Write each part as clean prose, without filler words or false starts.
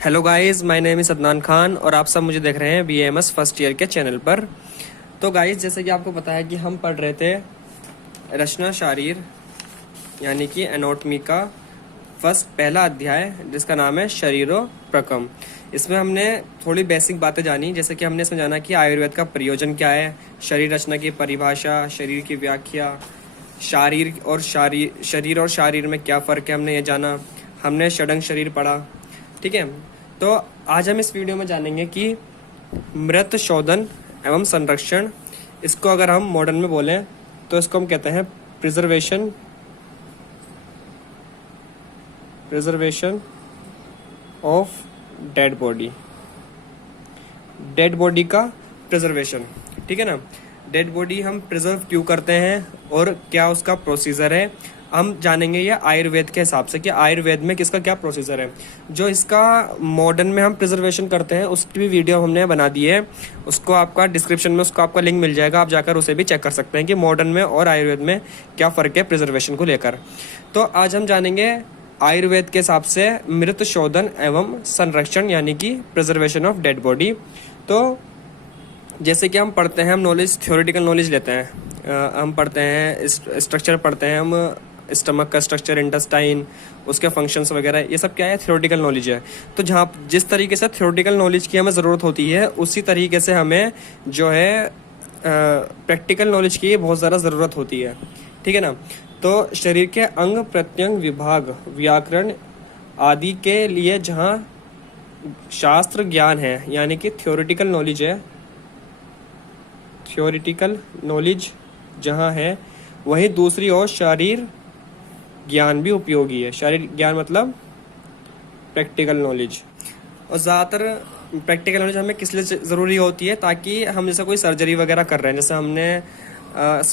Hello guys, my name is Adnan Khan और आप सब मुझे देख रहे हैं BAMS फर्स्ट ईयर के चैनल पर। तो गाइस, जैसे कि आपको पता है कि हम पढ़ रहे थे रचना शारीर यानी कि एनाटॉमी का पहला अध्याय जिसका नाम है शरीरो प्रकम। इसमें हमने थोड़ी बेसिक बातें जानी, जैसे कि हमने इसमें जाना कि आयुर्वेद का प्रयोजन क्या है, शरीर रचना की परिभाषा, शरीर की व्याख्या, शरीर और शारीर में क्या फ़र्क है हमने ये जाना। हमने षडंग शरीर पढ़ा, ठीक है। तो आज हम इस वीडियो में जानेंगे कि मृत शोधन एवं संरक्षण, इसको अगर हम मॉडर्न में बोलें तो इसको हम कहते हैं प्रिजर्वेशन ऑफ डेड बॉडी का प्रिजर्वेशन, ठीक है ना। डेड बॉडी हम प्रिजर्व क्यों करते हैं और क्या उसका प्रोसीजर है, हम जानेंगे ये आयुर्वेद के हिसाब से कि आयुर्वेद में किसका क्या प्रोसीजर है। जो इसका मॉडर्न में हम प्रिजर्वेशन करते हैं उसकी भी वीडियो हमने बना दी है, उसको आपका डिस्क्रिप्शन में उसका आपका लिंक मिल जाएगा, आप जाकर उसे भी चेक कर सकते हैं कि मॉडर्न में और आयुर्वेद में क्या फ़र्क है प्रिजर्वेशन को लेकर। तो आज हम जानेंगे आयुर्वेद के हिसाब से मृत शोधन एवं संरक्षण यानी कि प्रिजर्वेशन ऑफ डेड बॉडी। तो जैसे कि हम पढ़ते हैं, हम नॉलेज थ्योरेटिकल नॉलेज लेते हैं, हम पढ़ते हैं स्ट्रक्चर पढ़ते हैं, हम स्टमक का स्ट्रक्चर, इंटेस्टाइन, उसके फंक्शंस वगैरह, ये सब क्या है, थ्योरेटिकल नॉलेज है। तो जहाँ जिस तरीके से थ्योरेटिकल नॉलेज की हमें ज़रूरत होती है उसी तरीके से हमें जो है प्रैक्टिकल नॉलेज की बहुत ज़्यादा ज़रूरत होती है, ठीक है ना। तो शरीर के अंग प्रत्यंग विभाग व्याकरण आदि के लिए जहाँ शास्त्र ज्ञान है यानी कि थ्योरेटिकल नॉलेज जहाँ है, वहीं दूसरी ओर शारीर ज्ञान भी उपयोगी है। शारीर ज्ञान मतलब प्रैक्टिकल नॉलेज। और ज़्यादातर प्रैक्टिकल नॉलेज हमें किस लिए ज़रूरी होती है, ताकि हम जैसे कोई सर्जरी वगैरह कर रहे हैं, जैसे हमने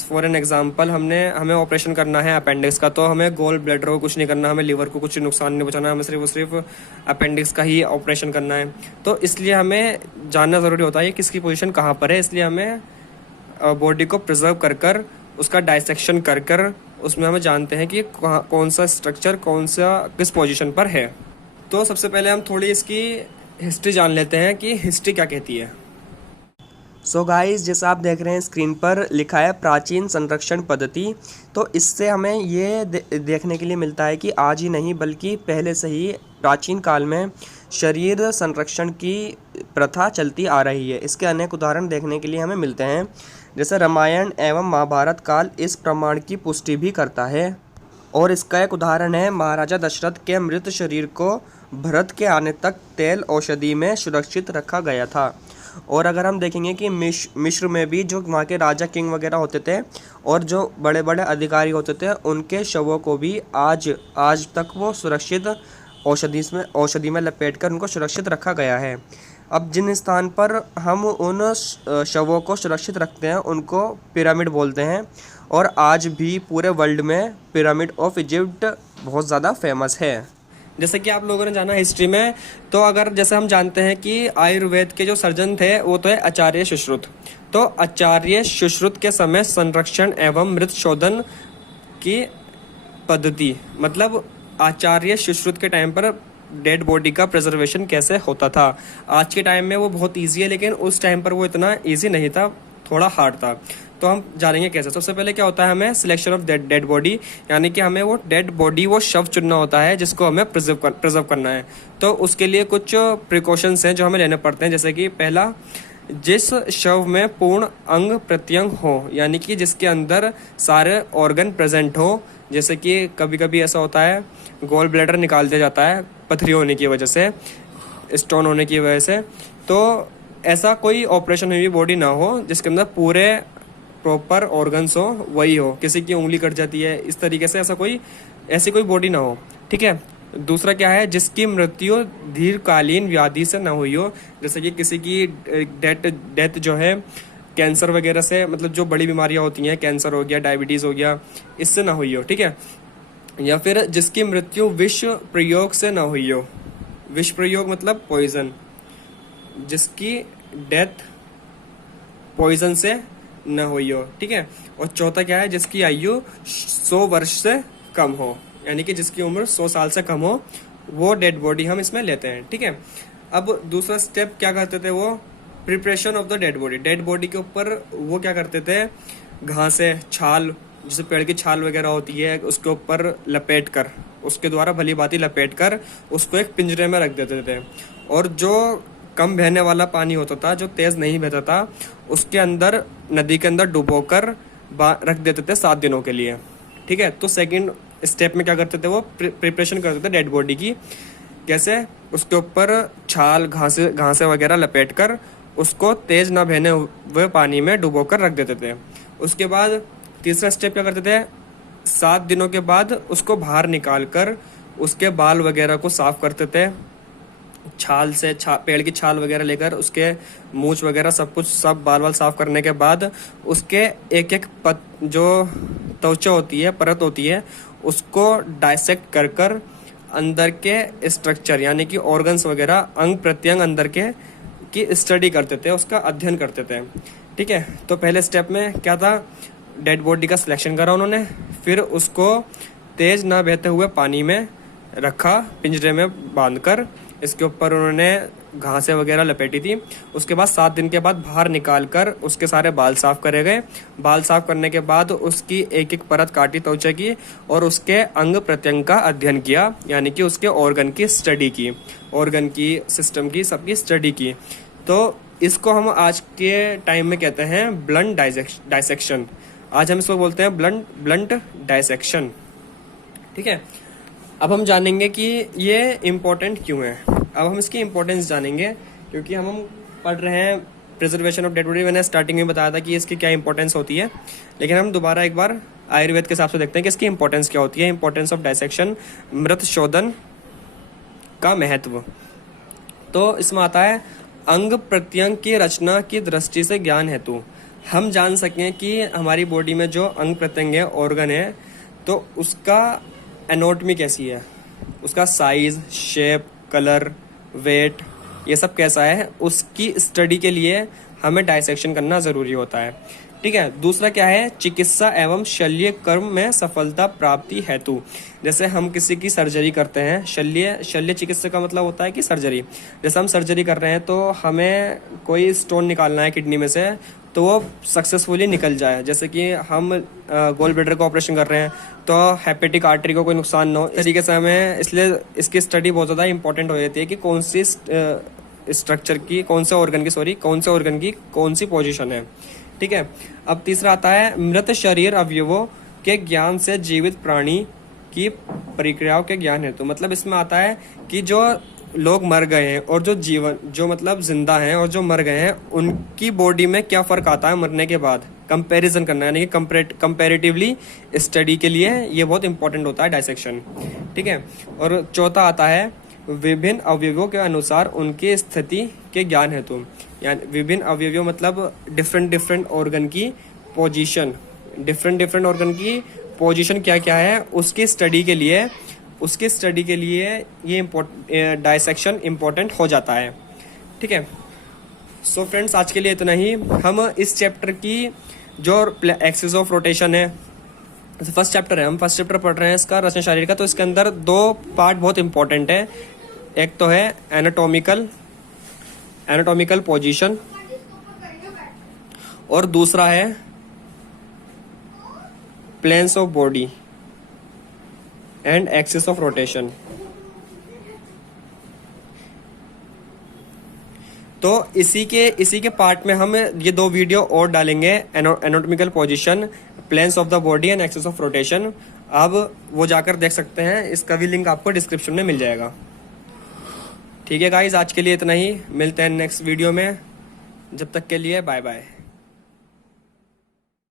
फॉर एन एग्जांपल हमें ऑपरेशन करना है अपेंडिक्स का, तो हमें गोल ब्लैडर को कुछ नहीं करना, हमें लिवर को कुछ नुकसान नहीं पहुंचाना, हमें सिर्फ अपेंडिक्स का ही ऑपरेशन करना है। तो इसलिए हमें जानना ज़रूरी होता है किसकी पोजीशन कहाँ पर है, इसलिए हमें बॉडी को प्रिजर्व कर कर उसका डाइसेक्शन कर कर उसमें हमें जानते हैं कि कौन सा स्ट्रक्चर कौन सा किस पोजीशन पर है। तो सबसे पहले हम थोड़ी इसकी हिस्ट्री जान लेते हैं कि हिस्ट्री क्या कहती है। सो गाइस, जैसा आप देख रहे हैं स्क्रीन पर लिखा है प्राचीन संरक्षण पद्धति। तो इससे हमें ये देखने के लिए मिलता है कि आज ही नहीं बल्कि पहले से ही प्राचीन काल में शरीर संरक्षण की प्रथा चलती आ रही है। इसके अनेक उदाहरण देखने के लिए हमें मिलते हैं, जैसे रामायण एवं महाभारत काल इस प्रमाण की पुष्टि भी करता है। और इसका एक उदाहरण है महाराजा दशरथ के मृत शरीर को भरत के आने तक तेल औषधि में सुरक्षित रखा गया था। और अगर हम देखेंगे कि मिस्र में भी जो वहाँ के राजा किंग वगैरह होते थे और जो बड़े बड़े अधिकारी होते थे, उनके शवों को भी आज तक वो सुरक्षित औषधि में लपेटकर उनको सुरक्षित रखा गया है। अब जिन स्थान पर हम उन शवों को सुरक्षित रखते हैं उनको पिरामिड बोलते हैं, और आज भी पूरे वर्ल्ड में पिरामिड ऑफ इजिप्ट बहुत ज़्यादा फेमस है। जैसे कि आप लोगों ने जाना हिस्ट्री में, तो अगर जैसे हम जानते हैं कि आयुर्वेद के जो सर्जन थे वो तो है आचार्य सुश्रुत। तो आचार्य सुश्रुत के समय संरक्षण एवं मृत शोधन की पद्धति, मतलब आचार्य सुश्रुत के टाइम पर डेड बॉडी का प्रिजर्वेशन कैसे होता था। आज के टाइम में वो बहुत इजी है, लेकिन उस टाइम पर वो इतना इजी नहीं था, थोड़ा हार्ड था। तो हम जानेंगे कैसे। सबसे पहले क्या होता है, हमें सिलेक्शन ऑफ डेड बॉडी, यानी कि हमें वो डेड बॉडी, वो शव चुनना होता है जिसको हमें प्रिजर्व करना है। तो उसके लिए कुछ प्रिकॉशंस हैं जो हमें लेने पड़ते हैं, जैसे कि पहला, जिस शव में पूर्ण अंग प्रत्यंग हो, यानी कि जिसके अंदर सारे ऑर्गन प्रेजेंट हो। जैसे कि कभी कभी ऐसा होता है गॉल ब्लैडर निकाल दिया जाता है पथरी होने की वजह से, स्टोन होने की वजह से, तो ऐसा कोई ऑपरेशन हुई बॉडी ना हो जिसके अंदर पूरे प्रॉपर ऑर्गन्स हो, वही हो। किसी की उंगली कट जाती है इस तरीके से, ऐसी कोई बॉडी ना हो, ठीक है। दूसरा क्या है, जिसकी मृत्यु दीर्घकालीन व्याधि से ना हुई हो, जैसे कि किसी की डेथ जो है कैंसर वगैरह से, मतलब जो बड़ी बीमारियां होती हैं, कैंसर हो गया, डायबिटीज़ हो गया, इससे ना हुई हो, ठीक है। या फिर जिसकी मृत्यु विष प्रयोग से ना हुई हो। विष प्रयोग मतलब पॉइजन, जिसकी डेथ पॉइजन से न हुई हो, ठीक है। और चौथा क्या है, जिसकी आयु 100 वर्ष से कम हो, यानी कि जिसकी उम्र 100 साल से कम हो, वो डेड बॉडी हम इसमें लेते हैं। ठीक है, अब दूसरा स्टेप क्या करते थे वो, preparation of the dead body. Dead body के ऊपर वो क्या करते थे, घासें, छाल, जैसे पेड़ की छाल वगैरह होती है, उसके ऊपर लपेट कर, उसके द्वारा भली भांति लपेट कर उसको एक पिंजरे में रख देते थे। और जो कम बहने वाला पानी होता था, जो तेज नहीं बहता था, उसके अंदर, नदी के अंदर डुबो कर रख देते थे 7 दिनों के लिए। ठीक है, तो सेकंड स्टेप में क्या करते थे वो, प्रिपरेशन करते थे डेड बॉडी की। कैसे, उसके ऊपर छाल, घासें वगैरह लपेट कर उसको तेज ना बहने हुए पानी में डुबो कर रख देते थे। उसके बाद तीसरा स्टेप क्या करते थे, 7 दिनों के बाद उसको बाहर निकाल कर उसके बाल वगैरह को साफ करते थे, छाल से, पेड़ की छाल वगैरह लेकर उसके मूछ वगैरह सब कुछ, सब बाल वाल साफ करने के बाद उसके एक एक जो त्वचा होती है, परत होती है, उसको डाइसेक्ट कर कर अंदर के स्ट्रक्चर यानी कि ऑर्गन्स वगैरह, अंग प्रत्यंग अंदर के की स्टडी करते थे, उसका अध्ययन करते थे। ठीक है, तो पहले स्टेप में क्या था, डेड बॉडी का सिलेक्शन करा उन्होंने, फिर उसको तेज ना बहते हुए पानी में रखा, पिंजरे में बांधकर, इसके ऊपर उन्होंने घासें वगैरह लपेटी थी। उसके बाद 7 दिन के बाद बाहर निकाल कर उसके सारे बाल साफ करे गए। बाल साफ करने के बाद उसकी एक एक परत काटी त्वचा की और उसके अंग प्रत्यंग का अध्ययन किया, यानी कि उसके ऑर्गन की स्टडी की, ऑर्गन की, सिस्टम की, सबकी स्टडी की। तो इसको हम आज के टाइम में कहते हैं ब्लंट डाइसेक्शन। आज हम इसको बोलते हैं ब्लंट डाइसेक्शन। ठीक है, अब हम जानेंगे कि ये इम्पोर्टेंट क्यों है। अब हम इसकी इम्पोर्टेंस जानेंगे, क्योंकि हम पढ़ रहे हैं प्रिजर्वेशन ऑफ डेड बॉडी। मैंने स्टार्टिंग में बताया था कि इसकी क्या इंपॉर्टेंस होती है, लेकिन हम दोबारा एक बार आयुर्वेद के हिसाब से देखते हैं कि इसकी इंपॉर्टेंस क्या होती है। इंपॉर्टेंस ऑफ डाइसेक्शन, मृत शोधन का महत्व। तो इसमें आता है, अंग प्रत्यंग की रचना की दृष्टि से ज्ञान हेतु हम जान सकें कि हमारी बॉडी में जो अंग प्रत्यंग है, ऑर्गन है, तो उसका एनाटॉमी कैसी है, उसका साइज, शेप, कलर, वेट, ये सब कैसा है, उसकी स्टडी के लिए हमें डाइसेक्शन करना जरूरी होता है। ठीक है, दूसरा क्या है, चिकित्सा एवं शल्य कर्म में सफलता प्राप्ति हेतु। जैसे हम किसी की सर्जरी करते हैं, शल्य चिकित्सा का मतलब होता है कि सर्जरी। जैसे हम सर्जरी कर रहे हैं तो हमें कोई स्टोन निकालना है किडनी में से, तो वो सक्सेसफुली निकल जाए। जैसे कि हम गोल ब्लैडर का ऑपरेशन कर रहे हैं तो हेपेटिक आर्टरी को कोई नुकसान ना हो, इस तरीके से हमें, इसलिए इसकी स्टडी बहुत ज़्यादा इंपॉर्टेंट हो जाती है कि कौन सी स्ट्रक्चर की, कौन से ऑर्गन की कौन सी पोजीशन है। ठीक है, अब तीसरा आता है, मृत शरीर अवयवों के ज्ञान से जीवित प्राणी की प्रक्रियाओं के ज्ञान हेतु। मतलब इसमें आता है कि जो लोग मर गए हैं और जो मतलब जिंदा हैं और जो मर गए हैं, उनकी बॉडी में क्या फर्क आता है मरने के बाद, कंपैरिजन करना, यानी कि कंपैरेटिवली स्टडी के लिए ये बहुत इंपॉर्टेंट होता है डाइसेक्शन। ठीक है, और चौथा आता है, विभिन्न अवयवों के अनुसार उनकी स्थिति के ज्ञान हेतु। यानी विभिन्न अवयवों मतलब डिफरेंट ऑर्गन की पोजीशन, डिफरेंट ऑर्गन की पोजीशन क्या क्या है, उसकी स्टडी के लिए ये डाइसेक्शन इम्पोर्टेंट हो जाता है। ठीक है, सो फ्रेंड्स, आज के लिए इतना ही। हम इस चैप्टर की जो एक्सिस ऑफ रोटेशन है, फर्स्ट चैप्टर है, हम फर्स्ट चैप्टर पढ़ रहे हैं इसका, रचना शरीर का। तो इसके अंदर 2 पार्ट बहुत इंपॉर्टेंट है। एक तो है एनाटॉमिकल पोजीशन और दूसरा है planes of body and axis of rotation. तो इसी के पार्ट में हम ये 2 वीडियो और डालेंगे, anatomical position, planes of the body and axis of rotation. अब वो जाकर देख सकते हैं, इसका भी लिंक आपको डिस्क्रिप्शन में मिल जाएगा। ठीक है गाइज, आज के लिए इतना ही, मिलते हैं नेक्स्ट वीडियो में। जब तक के लिए बाय बाय।